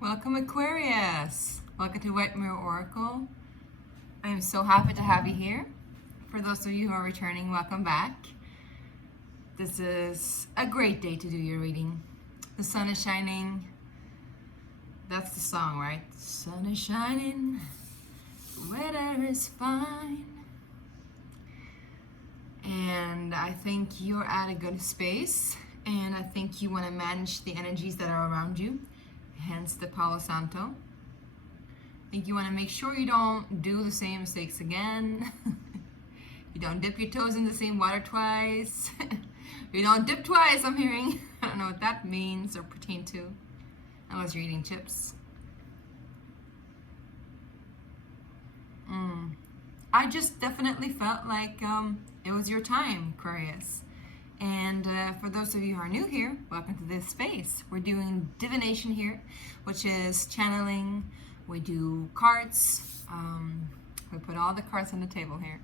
Welcome, Aquarius. Welcome to White Mirror Oracle. I am so happy to have you here. For those of you who are returning, welcome back. This is a great day to do your reading. The sun is shining. That's the song, right? The sun is shining. The weather is fine. And I think you're at a good space. And I think you want to manage the energies that are around you. Hence the Palo Santo. I think you want to make sure you don't do the same mistakes again. You don't dip your toes in the same water twice. You don't dip twice, I'm hearing. I don't know what that means or pertain to, unless you're eating chips. I just definitely felt like it was your time, Aquarius. And for those of you who are new here, welcome to this space. We're doing divination here, which is channeling. We do cards. We put all the cards on the table here.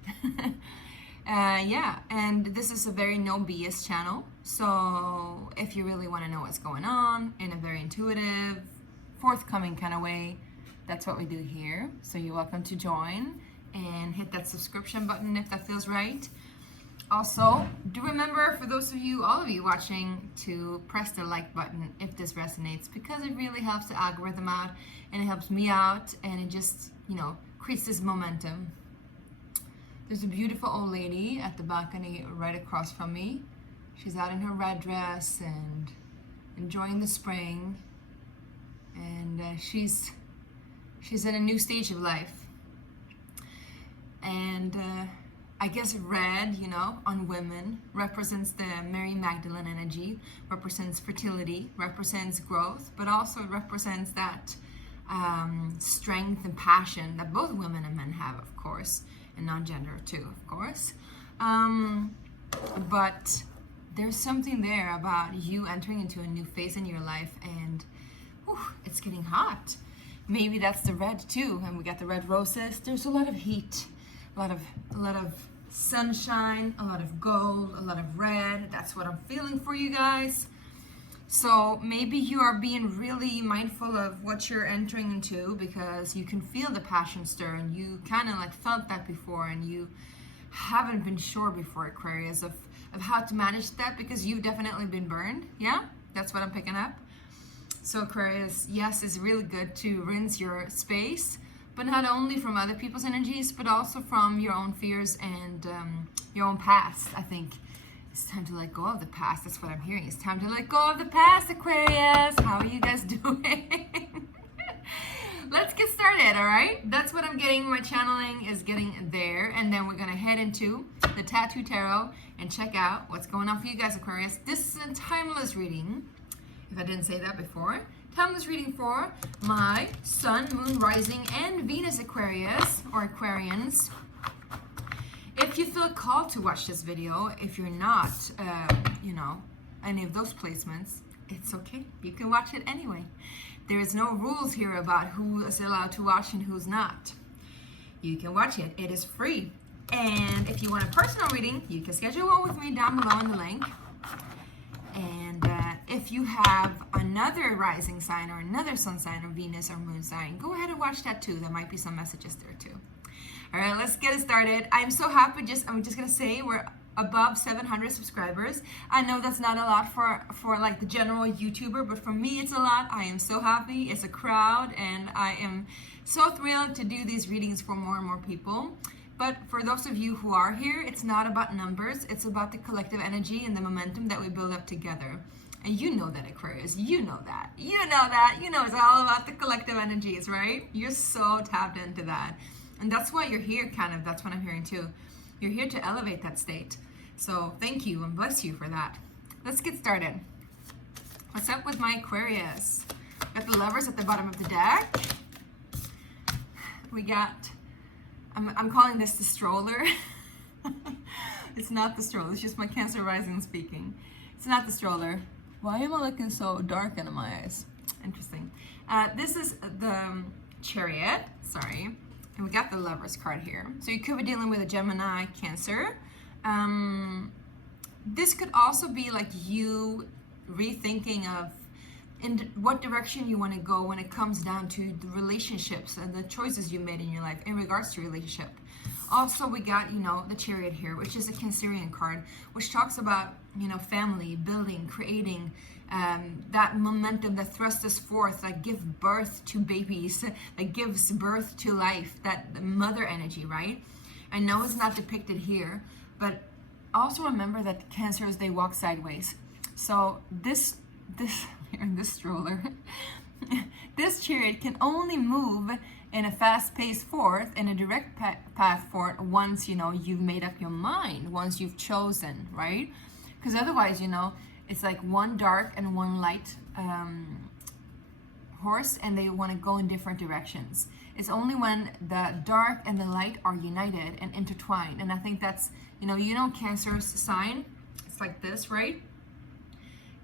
Yeah, and this is a very no BS channel. So if you really want to know what's going on in a very intuitive, forthcoming kind of way, that's what we do here. So you're welcome to join and hit that subscription button if that feels right. Also, do remember, for those of you, all of you watching, to press the like button if this resonates, because it really helps the algorithm out and it helps me out, and it just, creates this momentum. There's a beautiful old lady at the balcony right across from me. She's out in her red dress and enjoying the spring, and she's in a new stage of life. And I guess red, on women, represents the Mary Magdalene energy, represents fertility, represents growth, but also represents that strength and passion that both women and men have, of course, and non-gender too, of course. But there's something there about you entering into a new phase in your life, and it's getting hot. Maybe that's the red too, and we got the red roses. There's a lot of heat, a lot of sunshine, a lot of gold, a lot of red. That's what I'm feeling for you guys. So maybe you are being really mindful of what you're entering into, because you can feel the passion stir, and you kind of like felt that before, and you haven't been sure before, Aquarius, of how to manage that, because you've definitely been burned. Yeah, that's what I'm picking up. So Aquarius, yes, it's really good to rinse your space, but not only from other people's energies, but also from your own fears and your own past. I think it's time to let go of the past. That's what I'm hearing. It's time to let go of the past, Aquarius. How are you guys doing? Let's get started, all right? That's what I'm getting. My channeling is getting there. And then we're going to head into the Tattoo Tarot and check out what's going on for you guys, Aquarius. This is a timeless reading, if I didn't say that before. Timeless reading for my Sun, Moon, Rising, and Venus Aquarius, or Aquarians. If you feel called to watch this video, if you're not, any of those placements, it's okay. You can watch it anyway. There is no rules here about who is allowed to watch and who's not. You can watch it. It is free. And if you want a personal reading, you can schedule one with me down below in the link. And if you have another rising sign or another sun sign or Venus or moon sign, go ahead and watch that too. There might be some messages there too. All right, let's get it started. I'm so happy. I'm just gonna say we're above 700 subscribers. I know that's not a lot for like the general YouTuber, but for me it's a lot. I am so happy. It's a crowd, and I am so thrilled to do these readings for more and more people. But for those of you who are here, it's not about numbers. It's about the collective energy and the momentum that we build up together. And you know that, Aquarius. You know that. You know that. You know it's all about the collective energies, right? You're so tapped into that. And that's why you're here, kind of. That's what I'm hearing too. You're here to elevate that state. So thank you and bless you for that. Let's get started. What's up with my Aquarius? Got the Lovers at the bottom of the deck. We got... I'm calling this the stroller. It's not the stroller. It's just my Cancer rising speaking. It's not the stroller. Why am I looking so dark under my eyes? Interesting. This is the Chariot. Sorry. And we got the Lovers card here. So you could be dealing with a Gemini, Cancer. This could also be like you rethinking of in what direction you want to go when it comes down to the relationships and the choices you made in your life in regards to relationship. Also, we got, the Chariot here, which is a Cancerian card, which talks about, family, building, creating, that momentum that thrusts us forth, that gives birth to babies, that gives birth to life, that mother energy, right? I know it's not depicted here, but also remember that Cancers, they walk sideways. So this stroller, this Chariot can only move in a fast-paced forth, in a direct path forth once, you've made up your mind, once you've chosen, right? Because otherwise, it's like one dark and one light horse, and they want to go in different directions. It's only when the dark and the light are united and intertwined. And I think that's, Cancer's sign, it's like this, right?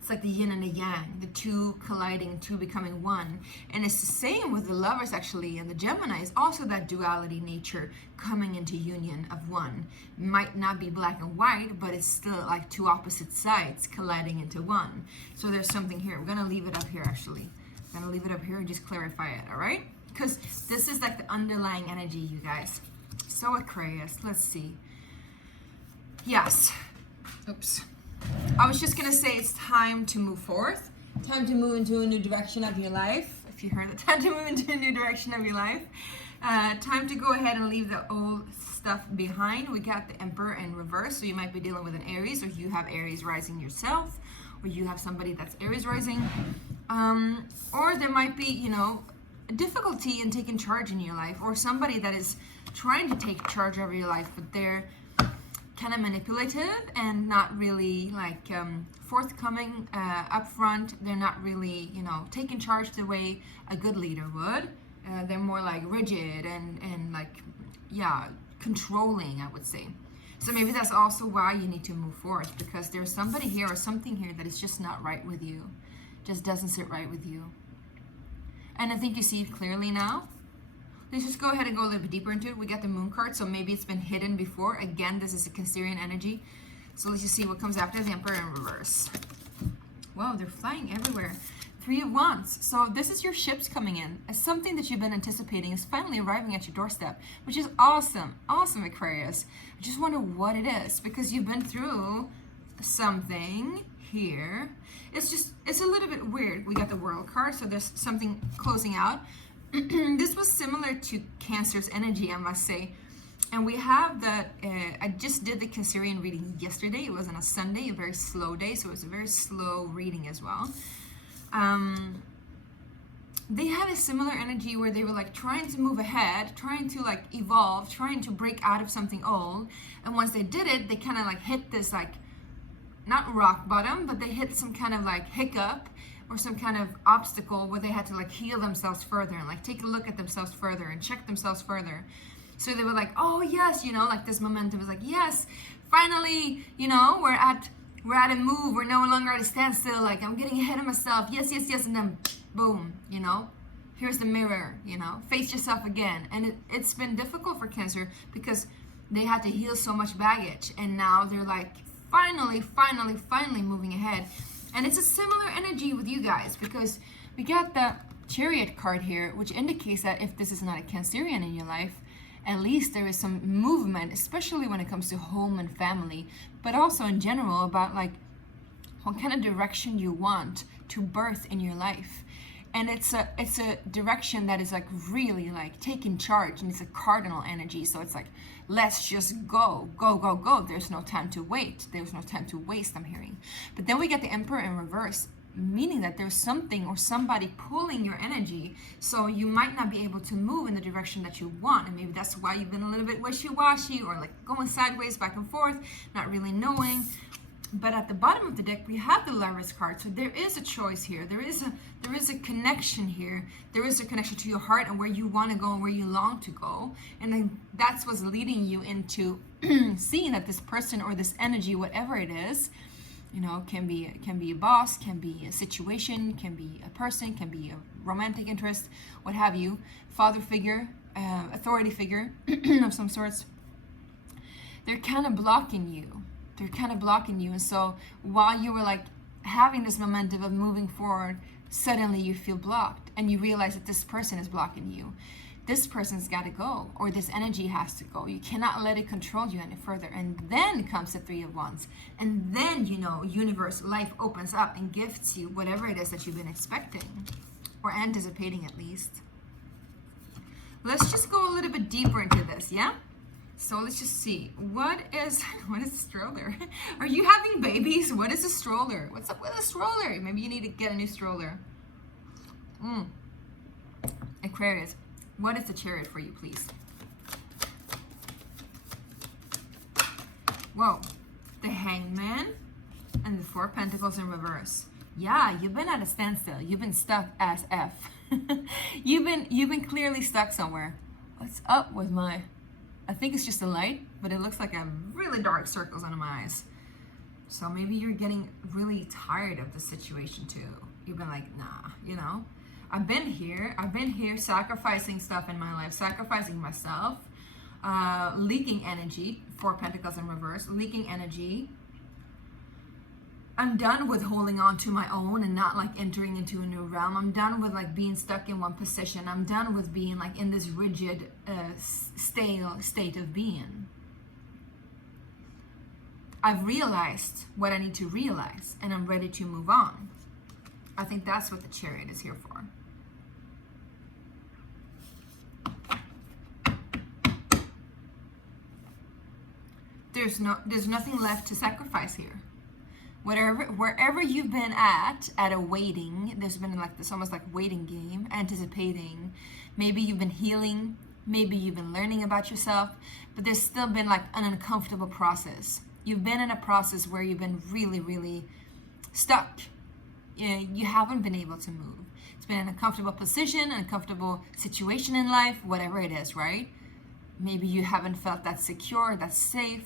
It's like the yin and the yang, the two colliding, two becoming one. And it's the same with the Lovers, actually, and the Gemini is also that duality nature coming into union of one. Might not be black and white, but it's still like two opposite sides colliding into one. So there's something here. We're gonna leave it up here, actually. I'm gonna leave it up here and just clarify it, all right? Because this is like the underlying energy, you guys. So Aquarius, let's see. Yes. Oops. I was just gonna say it's time to move forth, time to move into a new direction of your life. If you heard it, time to move into a new direction of your life. Time to go ahead and leave the old stuff behind. We got the Emperor in reverse, so you might be dealing with an Aries, or you have Aries rising yourself, or you have somebody that's Aries rising, or there might be, difficulty in taking charge in your life, or somebody that is trying to take charge over your life, but they're kind of manipulative and not really like forthcoming upfront. They're not really, taking charge the way a good leader would. They're more like rigid and like, controlling, I would say. So maybe that's also why you need to move forth, because there's somebody here or something here that is just not right with you, just doesn't sit right with you. And I think you see it clearly now. Let's just go ahead and go a little bit deeper into it. We got the Moon card, so maybe it's been hidden before. Again, this is a Cancerian energy. So let's just see what comes after the Emperor in reverse. Wow, they're flying everywhere. 3 of Wands. So this is your ships coming in. It's something that you've been anticipating is finally arriving at your doorstep, which is awesome. Awesome, Aquarius. I just wonder what it is, because you've been through something here. It's a little bit weird. We got the World card, so there's something closing out. This was similar to Cancer's energy, I must say. And we have that, I just did the Cancerian reading yesterday. It was on a Sunday, a very slow day, so it was a very slow reading as well. They had a similar energy where they were like trying to move ahead, trying to like evolve, trying to break out of something old. And once they did it, they kind of like hit this like, not rock bottom, but they hit some kind of like hiccup or some kind of obstacle where they had to like heal themselves further and like take a look at themselves further and check themselves further. So they were like, oh yes, like this momentum was like, yes, finally, we're at a move. We're no longer at a standstill. Like, I'm getting ahead of myself. Yes, yes, yes. And then boom, here's the mirror, face yourself again. And it's been difficult for Cancer because they had to heal so much baggage. And now they're like, finally moving ahead. And it's a similar energy with you guys, because we got the Chariot card here, which indicates that if this is not a Cancerian in your life, at least there is some movement, especially when it comes to home and family, but also in general about like what kind of direction you want to birth in your life. And it's a direction that is like really like taking charge, and it's a cardinal energy. So it's like, let's just go. There's no time to wait. There's no time to waste, I'm hearing. But then we get the Emperor in reverse, meaning that there's something or somebody pulling your energy. So you might not be able to move in the direction that you want. And maybe that's why you've been a little bit wishy-washy or like going sideways, back and forth, not really knowing. But at the bottom of the deck, we have the Lovers card. So there is a choice here. There is a connection here. There is a connection to your heart and where you want to go and where you long to go. And then that's what's leading you into seeing that this person or this energy, whatever it is, can be a boss, can be a situation, can be a person, can be a romantic interest, what have you, father figure, authority figure of some sorts. They're kind of blocking you. And so while you were like having this momentum of moving forward, suddenly you feel blocked and you realize that this person is blocking you. This person's got to go, or this energy has to go. You cannot let it control you any further. And then comes the Three of Wands. And then, you know, universe, life opens up and gifts you whatever it is that you've been expecting, or anticipating at least. Let's just go a little bit deeper into this, yeah? So let's just see. What is a stroller? Are you having babies? What is a stroller? What's up with a stroller? Maybe you need to get a new stroller. Aquarius, what is the Chariot for you, please? Whoa. The Hangman and the Four of Pentacles in reverse. Yeah, you've been at a standstill. You've been stuck as F. You've been clearly stuck somewhere. What's up with my... I think it's just a light, but it looks like I have really dark circles under my eyes. So maybe you're getting really tired of the situation too. You've been like, nah, you know, I've been here sacrificing stuff in my life, sacrificing myself, leaking energy, Four Pentacles in reverse, leaking energy. I'm done with holding on to my own and not like entering into a new realm. I'm done with like being stuck in one position. I'm done with being like in this rigid, stale state of being. I've realized what I need to realize and I'm ready to move on. I think that's what the Chariot is here for. There's nothing left to sacrifice here. Wherever you've been at a waiting, there's been like this almost like waiting game, anticipating. Maybe you've been healing, maybe you've been learning about yourself, but there's still been like an uncomfortable process. You've been in a process where you've been really, really stuck. You haven't been able to move. It's been an uncomfortable position, an uncomfortable situation in life, whatever it is, right? Maybe you haven't felt that secure, that safe.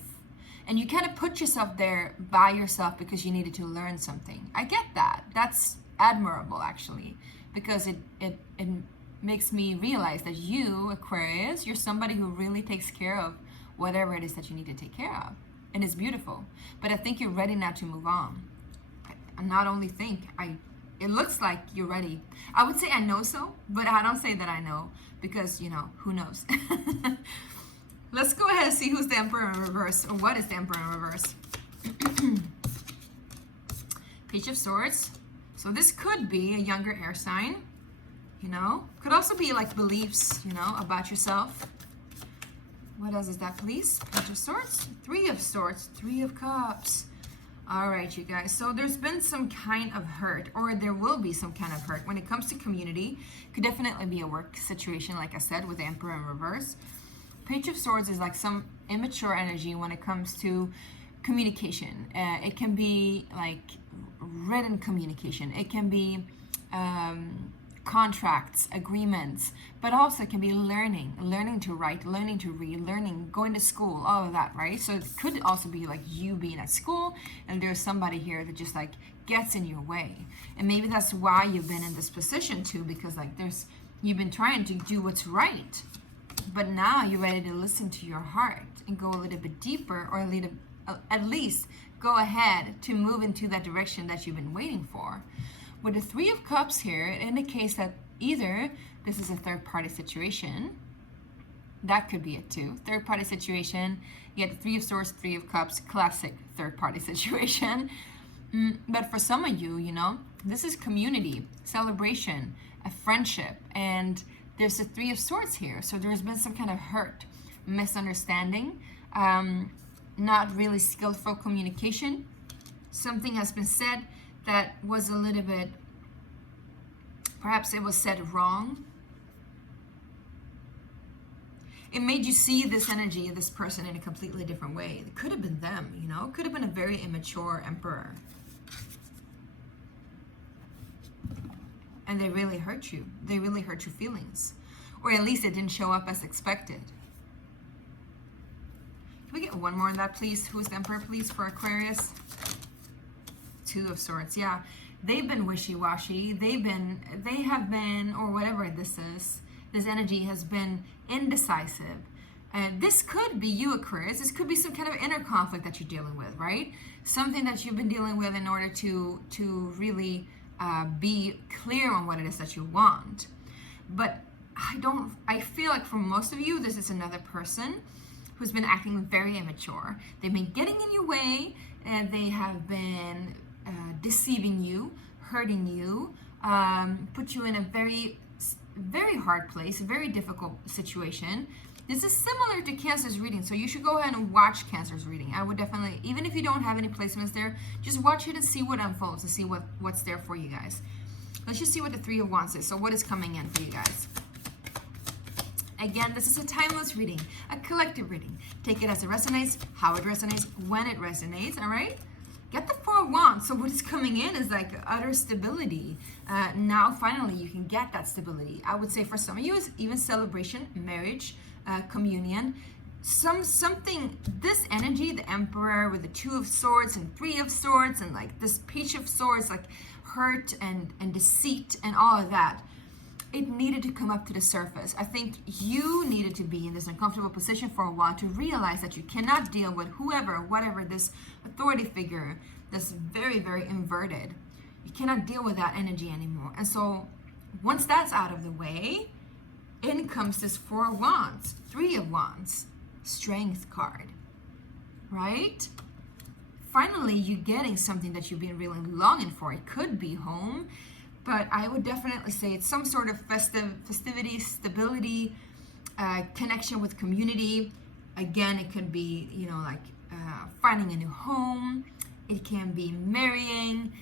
And you kind of put yourself there by yourself because you needed to learn something. I get that. That's admirable, actually, because it makes me realize that you, Aquarius, you're somebody who really takes care of whatever it is that you need to take care of. And it's beautiful. But I think you're ready now to move on. I not only think, it looks like you're ready. I would say I know so, but I don't say that I know because, you know, who knows? Let's go ahead and see who's the Emperor in reverse, or what is the Emperor in reverse. Page of Swords. So this could be a younger air sign, you know. Could also be like beliefs, you know, about yourself. What else is that, please? Page of Swords. Three of Swords. Three of Cups. All right, you guys. So there's been some kind of hurt, or there will be some kind of hurt when it comes to community. Could definitely be a work situation, like I said, with the Emperor in reverse. Page of Swords is like some immature energy when it comes to communication. It can be like written communication. It can be contracts, agreements, but also it can be learning to write, learning to read, going to school, all of that, right? So it could also be like you being at school and there's somebody here that just like gets in your way. And maybe that's why you've been in this position too, because like you've been trying to do what's right. But now you're ready to listen to your heart and go a little bit deeper, or at least go ahead to move into that direction that you've been waiting for. With the Three of Cups here, it indicates that either this is a third-party situation. That could be it too. Third-party situation. You get the Three of Swords, Three of Cups, classic third-party situation. But for some of you, you know, this is community, celebration, a friendship, and there's the Three of Swords here. So there's been some kind of hurt, misunderstanding, not really skillful communication. Something has been said that was a little bit, perhaps it was said wrong. It made you see this energy of this person in a completely different way. It could have been them, you know, it could have been a very immature emperor. And they really hurt you. They really hurt your feelings. Or at least it didn't show up as expected. Can we get one more on that, please? Who's the Emperor, please, for Aquarius? Two of Swords, yeah. They've been wishy-washy. They have been, or whatever this is, this energy has been indecisive. And this could be you, Aquarius. This could be some kind of inner conflict that you're dealing with, right? Something that you've been dealing with in order to really be clear on what it is that you want. But I feel like for most of you, this is another person who's been acting very immature. They've been getting in your way, and they have been deceiving you, hurting you, put you in a very, very hard place, a very difficult situation. This is similar to Cancer's reading, so you should go ahead and watch Cancer's reading. I would definitely, even if you don't have any placements there, just watch it and see what unfolds, and see what's there for you guys. Let's just see what the Three of Wands is. So what is coming in for you guys? Again, this is a timeless reading, a collective reading. Take it as it resonates, how it resonates, when it resonates, all right? Get the Four of Wands. So what is coming in is like utter stability. Now, finally, you can get that stability. I would say for some of you, it's even celebration, marriage, communion. Something, this energy, the Emperor with the Two of Swords and Three of Swords and like this Page of Swords, like hurt and deceit and all of that. It needed to come up to the surface. I think you needed to be in this uncomfortable position for a while to realize that you cannot deal with whoever, whatever, this authority figure that's very, very inverted. You cannot deal with that energy anymore. And so once that's out of the way, in comes this Four of Wands, Three of Wands, Strength card, right? Finally, you're getting something that you've been really longing for. It could be home, but I would definitely say it's some sort of festivity, stability, connection with community. Again, it could be, you know, like finding a new home. It can be marrying,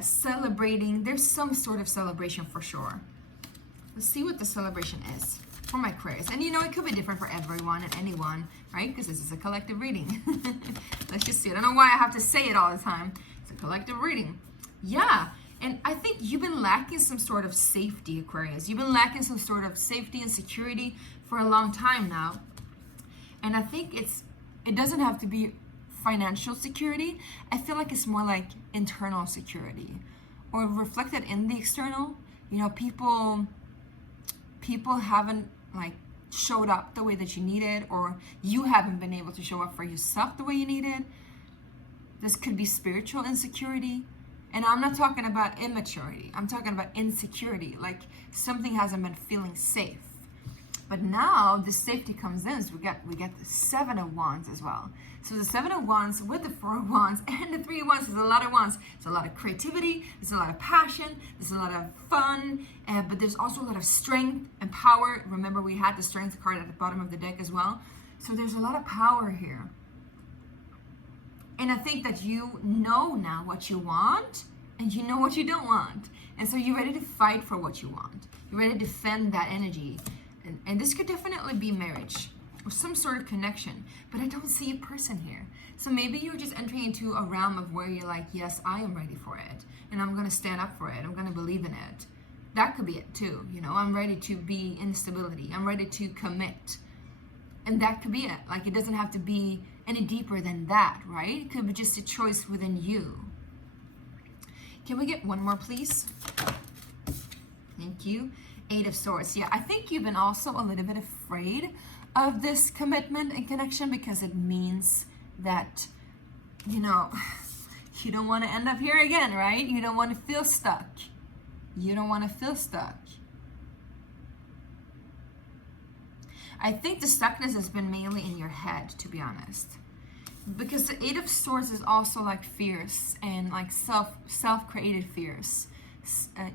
celebrating. There's some sort of celebration for sure. Let's see what the celebration is for my Aquarius. And you know, it could be different for everyone and anyone, right? Because this is a collective reading. Let's just see. I don't know why I have to say it all the time. It's a collective reading. Yeah. And I think you've been lacking some sort of safety, Aquarius. You've been lacking some sort of safety and security for a long time now. And I think it doesn't have to be financial security. I feel like it's more like internal security, or reflected in the external. You know, people haven't like showed up the way that you needed, or you haven't been able to show up for yourself the way you needed. This could be spiritual insecurity. And I'm not talking about immaturity. I'm talking about insecurity, like something hasn't been feeling safe. But now the safety comes in. So we get the Seven of Wands as well. So the Seven of Wands with the Four of Wands and the Three of Wands is a lot of wands. It's a lot of creativity. There's a lot of passion. There's a lot of fun. But there's also a lot of strength and power. Remember, we had the Strength card at the bottom of the deck as well. So there's a lot of power here. And I think that you know now what you want, and you know what you don't want. And so you're ready to fight for what you want. You're ready to defend that energy. And this could definitely be marriage or some sort of connection, but I don't see a person here. So maybe you're just entering into a realm of where you're like, yes, I am ready for it, and I'm gonna stand up for it. I'm gonna believe in it. That could be it too. You know, I'm ready to be in stability. I'm ready to commit. And that could be it. Like, it doesn't have to be any deeper than that, right? It could be just a choice within you. Can we get one more, please? Thank you. Eight of Swords. Yeah, I think you've been also a little bit afraid of this commitment and connection, because it means that, you know, you don't want to end up here again, right? You don't want to feel stuck. You don't want to feel stuck. I think the stuckness has been mainly in your head, to be honest. Because the Eight of Swords is also like fears, and like self-created fears,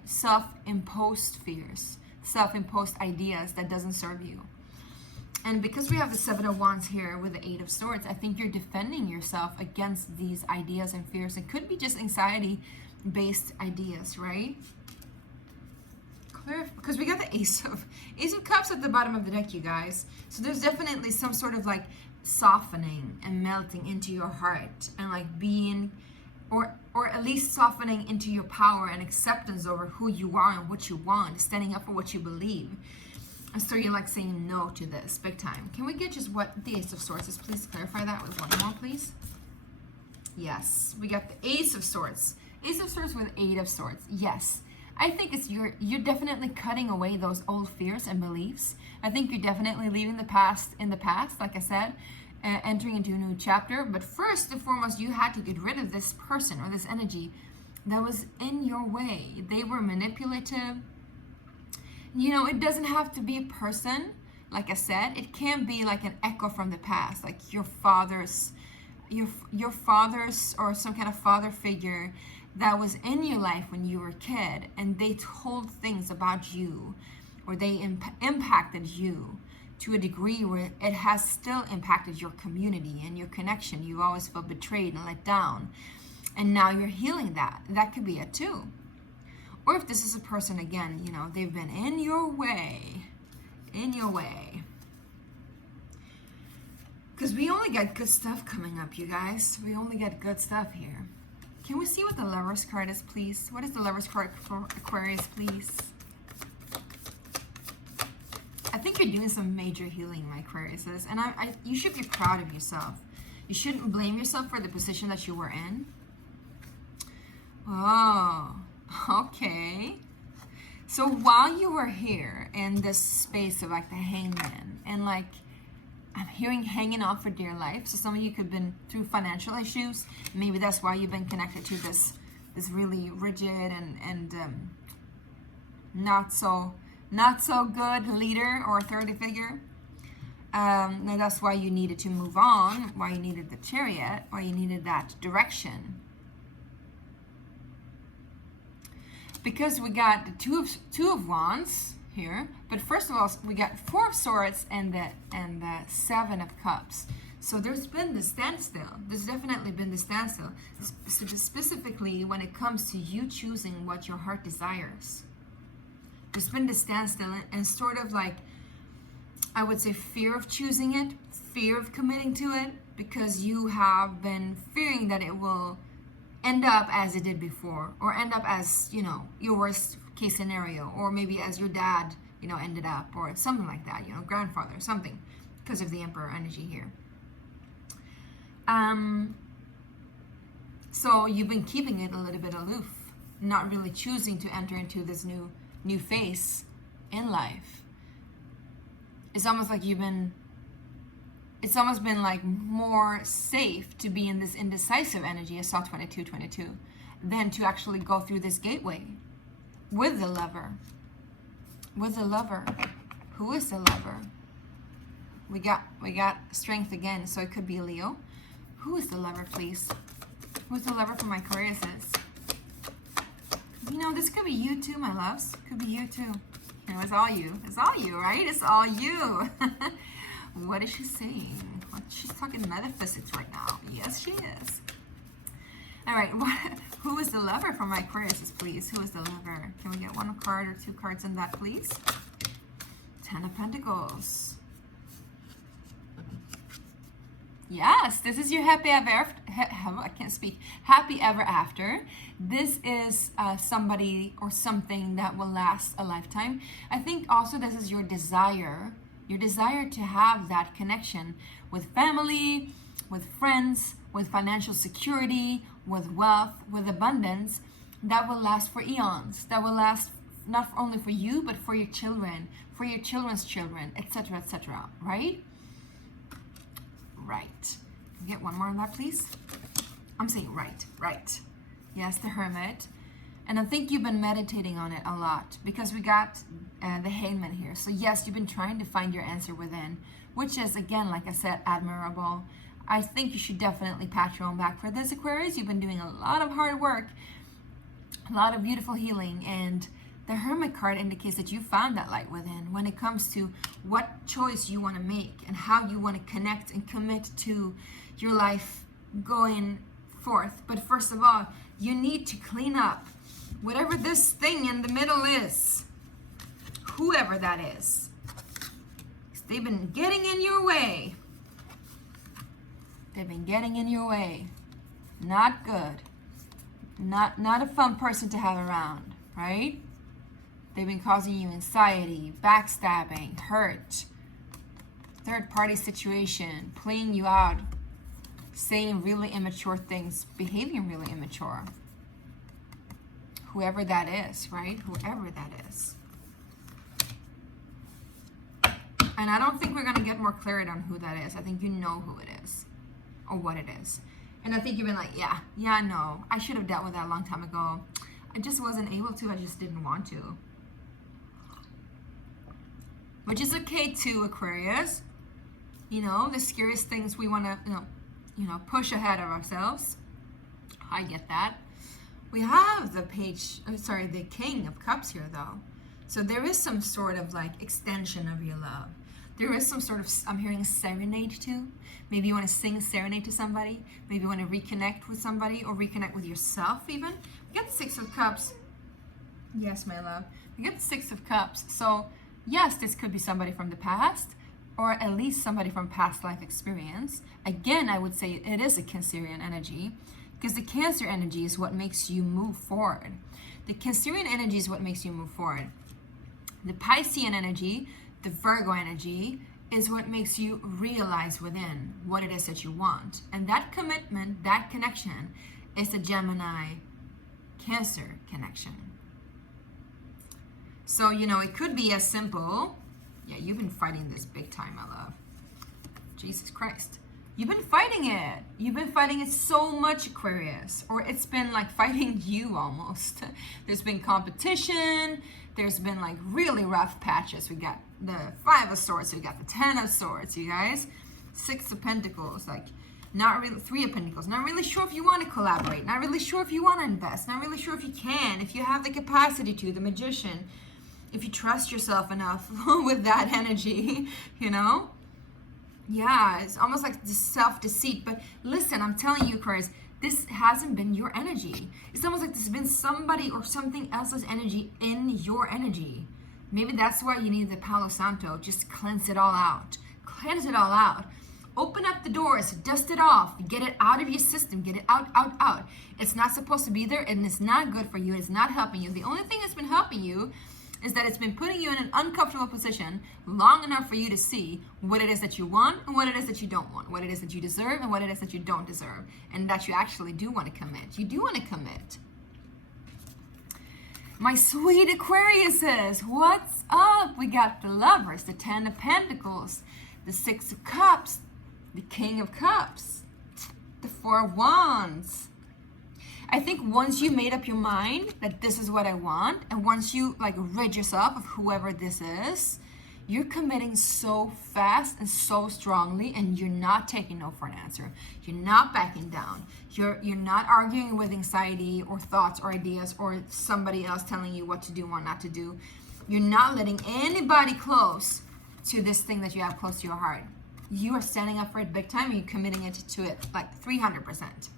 self-imposed fears, self-imposed ideas that doesn't serve you. And because we have the Seven of Wands here with the Eight of Swords, I think you're defending yourself against these ideas and fears. It could be just anxiety-based ideas, right? Because we got the Ace of Cups at the bottom of the deck, you guys. So there's definitely some sort of like softening and melting into your heart, and like being, or at least softening into your power and acceptance over who you are and what you want, standing up for what you believe. And so you're like saying no to this big time. Can we get just what the Ace of Swords is? Please clarify that with one more, please. Yes, we got the Ace of Swords. Ace of Swords with Eight of Swords. Yes. I think it's you're definitely cutting away those old fears and beliefs. I think you're definitely leaving the past in the past, like I said, entering into a new chapter. But first and foremost, you had to get rid of this person or this energy that was in your way. They were manipulative. You know, it doesn't have to be a person. Like I said, it can be like an echo from the past, like your father's or some kind of father figure that was in your life when you were a kid, and they told things about you, or they impacted you to a degree where it has still impacted your community and your connection. You always felt betrayed and let down, and now you're healing that. That could be it too. Or if this is a person, again, you know, they've been in your way. Because we only get good stuff coming up, you guys. We only get good stuff here. Can we see what the Lover's card is, please? What is the Lover's card for Aquarius, please? I think you're doing some major healing, my Aquariuses. And you should be proud of yourself. You shouldn't blame yourself for the position that you were in. Oh, okay. So while you were here in this space of like the Hangman, and like I'm hearing hanging on for dear life. So some of you could have been through financial issues. Maybe that's why you've been connected to this really rigid and not so good leader or authority figure. And that's why you needed to move on, why you needed the Chariot, why you needed that direction. Because we got the two of Wands here, but first of all, we got Four of Swords and the Seven of Cups. So there's been the standstill. There's definitely been the standstill, specifically when it comes to you choosing what your heart desires. There's been the standstill and sort of like, I would say, fear of choosing it, fear of committing to it, because you have been fearing that it will end up as it did before, or end up as, you know, your worst case scenario, or maybe as your dad, you know, ended up, or something like that, you know, grandfather, something, because of the Emperor energy here. So you've been keeping it a little bit aloof, not really choosing to enter into this new phase in life. It's almost like it's almost been like more safe to be in this indecisive energy, I saw 22, than to actually go through this gateway with the Lover. With the Lover. Who is the Lover? We got Strength again, so it could be Leo. Who is the Lover, please? Who's the Lover for my Aquariuses? You know, this could be you too, my loves. Could be you too. You know, it's all you. It's all you, right? It's all you. What is she saying? She's talking metaphysics right now. Yes, she is. All right. Who is the Lover for my Aquariuses, please? Who is the Lover? Can we get one card or two cards on that, please? Ten of Pentacles. Yes, this is your happy ever. I can't speak. Happy ever after. This is somebody or something that will last a lifetime. I think also this is your desire to have that connection with family, with friends, with financial security, with wealth, with abundance that will last for eons. That will last not only for you, but for your children, for your children's children, etc., etc. Right? Right. Can we get one more on that, please? I'm saying right. Yes, the Hermit. And I think you've been meditating on it a lot because we got the Hangman here. So yes, you've been trying to find your answer within, which is, again, like I said, admirable. I think you should definitely pat your own back for this, Aquarius. You've been doing a lot of hard work, a lot of beautiful healing, and the Hermit card indicates that you found that light within when it comes to what choice you want to make and how you want to connect and commit to your life going forth. But first of all, you need to clean up whatever this thing in the middle is, whoever that is. They've been getting in your way. They've been getting in your way. Not good. Not a fun person to have around, right? They've been causing you anxiety, backstabbing, hurt, third-party situation, playing you out, saying really immature things, behaving really immature. Whoever that is, right? Whoever that is. And I don't think we're going to get more clarity on who that is. I think you know who it is or what it is. And I think you've been like, yeah, no, I should have dealt with that a long time ago. I just wasn't able to, I just didn't want to. Which is okay too, Aquarius. You know, the scariest things we want to, push ahead of ourselves. I get that. We have the the King of Cups here though. So there is some sort of like extension of your love. There is some sort of, I'm hearing serenade too. Maybe you want to sing a serenade to somebody. Maybe you want to reconnect with somebody or reconnect with yourself even. We got the Six of Cups. Yes, my love. We got the Six of Cups. So yes, this could be somebody from the past or at least somebody from past life experience. Again, I would say it is a Cancerian energy because the Cancer energy is what makes you move forward. The Cancerian energy is what makes you move forward. The Piscean energy, the Virgo energy, is what makes you realize within what it is that you want. And that commitment, that connection, is the Gemini-Cancer connection. So, it could be as simple, you've been fighting this big time, my love. Jesus Christ. You've been fighting it. You've been fighting it so much, Aquarius. Or it's been like fighting you almost. There's been competition. There's been like really rough patches. We got the Five of Swords. We got the Ten of Swords, you guys. Six of Pentacles. Like, not really, Three of Pentacles. Not really sure if you want to collaborate. Not really sure if you want to invest. Not really sure if you can. If you have the capacity to. The Magician. If you trust yourself enough with that energy, Yeah, it's almost like this self-deceit. But listen, I'm telling you, Aquarius, this hasn't been your energy. It's almost like this has been somebody or something else's energy in your energy. Maybe that's why you need the Palo Santo. Just cleanse it all out. Cleanse it all out. Open up the doors, dust it off, get it out of your system, get it out. It's not supposed to be there and it's not good for you. It's not helping you. The only thing that's been helping you is that it's been putting you in an uncomfortable position long enough for you to see what it is that you want and what it is that you don't want, what it is that you deserve and what it is that you don't deserve, and that you actually do want to commit. You do want to commit. My sweet Aquariuses, what's up? We got the Lovers, the Ten of Pentacles, the Six of Cups, the King of Cups, the Four of Wands. I think once you made up your mind that this is what I want, and once you like rid yourself of whoever this is, you're committing so fast and so strongly, and you're not taking no for an answer. You're not backing down. You're not arguing with anxiety or thoughts or ideas or somebody else telling you what to do or not to do. You're not letting anybody close to this thing that you have close to your heart. You are standing up for it big time, and you're committing it to it like 300%.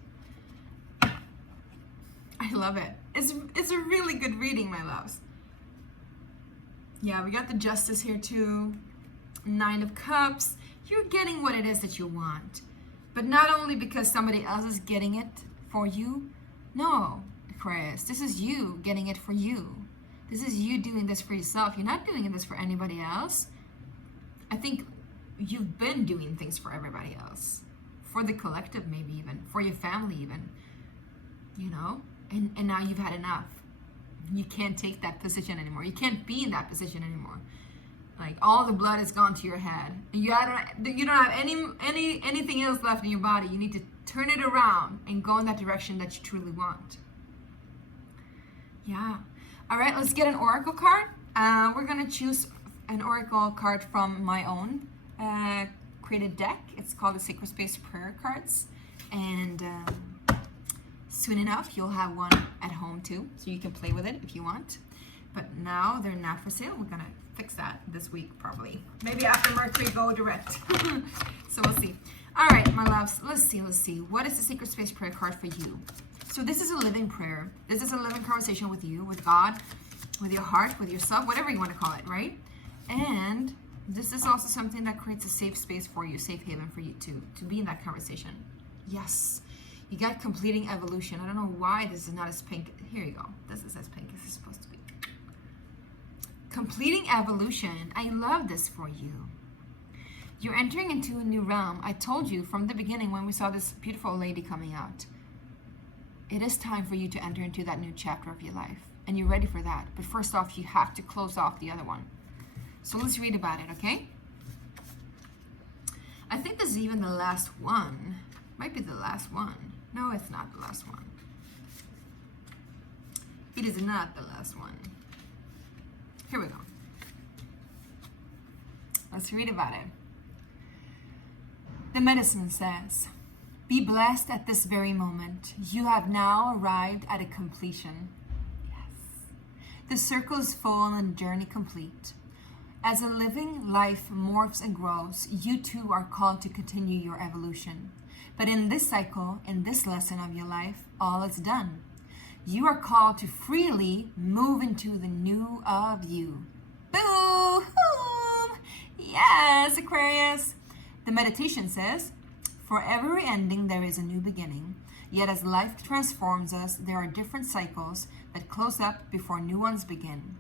I love it. It's a really good reading, my loves. Yeah, we got the Justice here too. Nine of Cups. You're getting what it is that you want. But not only because somebody else is getting it for you. No, Aquarius, this is you getting it for you. This is you doing this for yourself. You're not doing this for anybody else. I think you've been doing things for everybody else. For the collective maybe even. For your family even. And now you've had enough. You can't take that position anymore. You can't be in that position anymore. Like all the blood has gone to your head. You don't have anything else left in your body. You need to turn it around and go in that direction that you truly want. Yeah. All right, let's get an oracle card. We're gonna choose an oracle card from my own created deck. It's called the Sacred Space Prayer Cards, and soon enough, you'll have one at home too, so you can play with it if you want. But now they're not for sale. We're gonna fix that this week probably. Maybe after Mercury go direct. So we'll see. All right, my loves, let's see. What is the Sacred Space Prayer card for you? So this is a living prayer. This is a living conversation with you, with God, with your heart, with yourself, whatever you want to call it, right? And this is also something that creates a safe space for you, safe haven for you to be in that conversation. Yes. You got completing evolution. I don't know why this is not as pink. Here you go. This is as pink as it's supposed to be. Completing evolution. I love this for you. You're entering into a new realm. I told you from the beginning when we saw this beautiful lady coming out. It is time for you to enter into that new chapter of your life. And you're ready for that. But first off, you have to close off the other one. So let's read about it, okay? I think this is even the last one. Might be the last one. No, it's not the last one. It is not the last one. Here we go. Let's read about it. The medicine says, be blessed at this very moment. You have now arrived at a completion. Yes. The circle is full and the journey complete. As a living life morphs and grows, you too are called to continue your evolution. But in this cycle, in this lesson of your life, all is done. You are called to freely move into the new of you. Boo! Yes, Aquarius. The meditation says, for every ending there is a new beginning. Yet as life transforms us, there are different cycles that close up before new ones begin.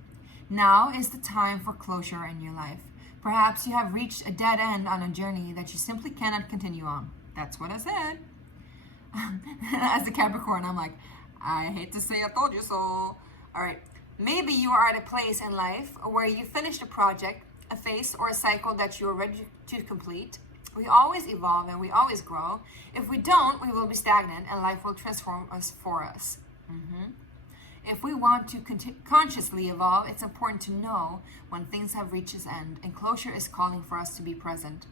Now is the time for closure in your life. Perhaps you have reached a dead end on a journey that you simply cannot continue on. That's what I said. As a Capricorn, I'm like, I hate to say I told you so. All right. Maybe you are at a place in life where you finished a project, a phase, or a cycle that you are ready to complete. We always evolve and we always grow. If we don't, we will be stagnant and life will transform us for us. If we want to consciously evolve, it's important to know when things have reached its end, and closure is calling for us to be present.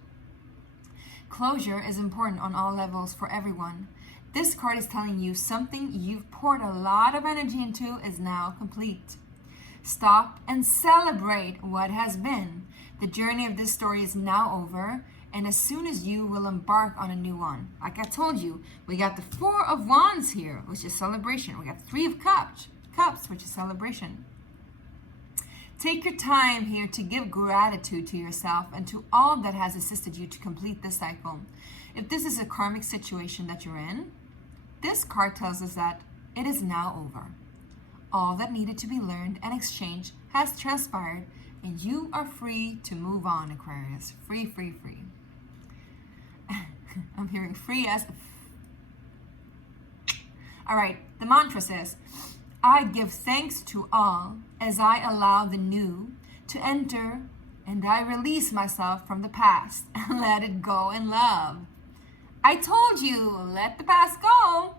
Closure is important on all levels for everyone. This card is telling you something you've poured a lot of energy into is now complete. Stop and celebrate what has been. The journey of this story is now over, and as soon as you will embark on a new one. Like I told you, we got the Four of Wands here, which is celebration. We got Three of Cups, which is celebration. Take your time here to give gratitude to yourself and to all that has assisted you to complete this cycle. If this is a karmic situation that you're in, this card tells us that it is now over. All that needed to be learned and exchanged has transpired, and you are free to move on, Aquarius. Free, free, free. I'm hearing free as... All right, the mantra says, I give thanks to all as I allow the new to enter, and I release myself from the past and let it go in love. I told you, let the past go.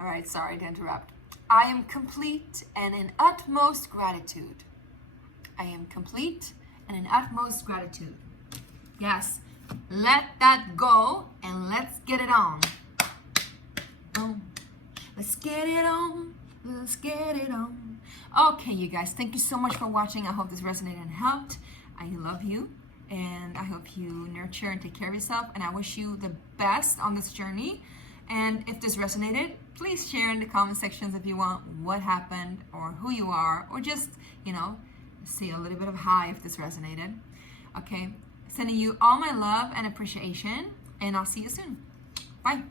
All right, sorry to interrupt. I am complete and in utmost gratitude. I am complete and in utmost gratitude. Yes, let that go and let's get it on. Boom. Let's get it on. Let's get it on. Okay, you guys, thank you so much for watching. I hope this resonated and helped. I love you, and I hope you nurture and take care of yourself, and I wish you the best on this journey. And if this resonated, please share in the comment sections if you want what happened or who you are, or just, say a little bit of hi if this resonated. Okay, sending you all my love and appreciation, and I'll see you soon. Bye.